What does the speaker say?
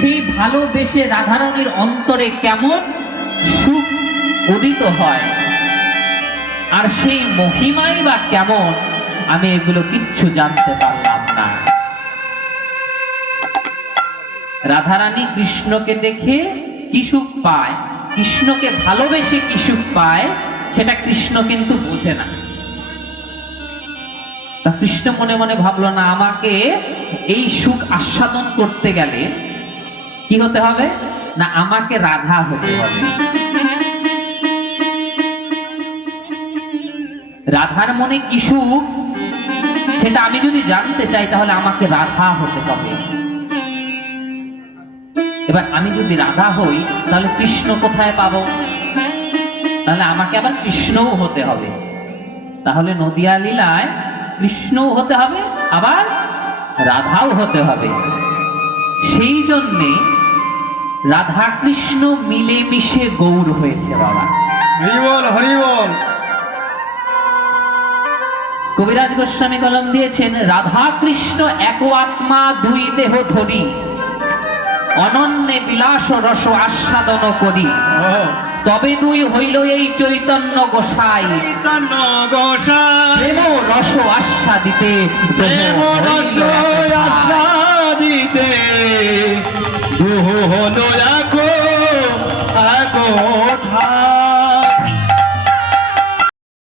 সেই ভালোবেসে রাধারানীর অন্তরে কেমন সুখ উদিত হয়, আর সেই মহিমাই বা কেমন, আমি এগুলো কিচ্ছু জানতে পারলাম না। রাধারানী কৃষ্ণকে দেখে কি সুখ পায়, কৃষ্ণকে ভালোবেসে কি সুখ পায়, সেটা কৃষ্ণ কিন্তু বোঝে না। তা কৃষ্ণ মনে মনে ভাবলো, না, আমাকে এই সুখ আস্বাদন করতে গেলে কি হতে হবে, না আমাকে রাধা হতে হবে। রাধার মনে কি সুখ সেটা আমি যদি জানতে চাই, তাহলে আমাকে রাধা হতে হবে। এবার আমি যদি রাধা হই, তাহলে কৃষ্ণ কোথায় পাবো? তাহলে আমাকে আবার কৃষ্ণও হতে হবে। তাহলে নদিয়া লীলায় কৃষ্ণও হতে হবে, আবার রাধাও হতে হবে। সেই জন্যে রাধা কৃষ্ণ মিলেমিশে গৌর হয়েছে। বাবা হরি বল, হরি বল। কবিরাজ গোস্বামী কলম দিয়েছেন, রাধা কৃষ্ণ এক আত্মা দুই দেহ ধরি, অনন্যে বিলাস রস আস্বাদন করি, তবে দুই হইল এই চৈতন্য গোসাই, চৈতন্য গোসাই প্রেম রস আস্বাদিতে প্রেম রস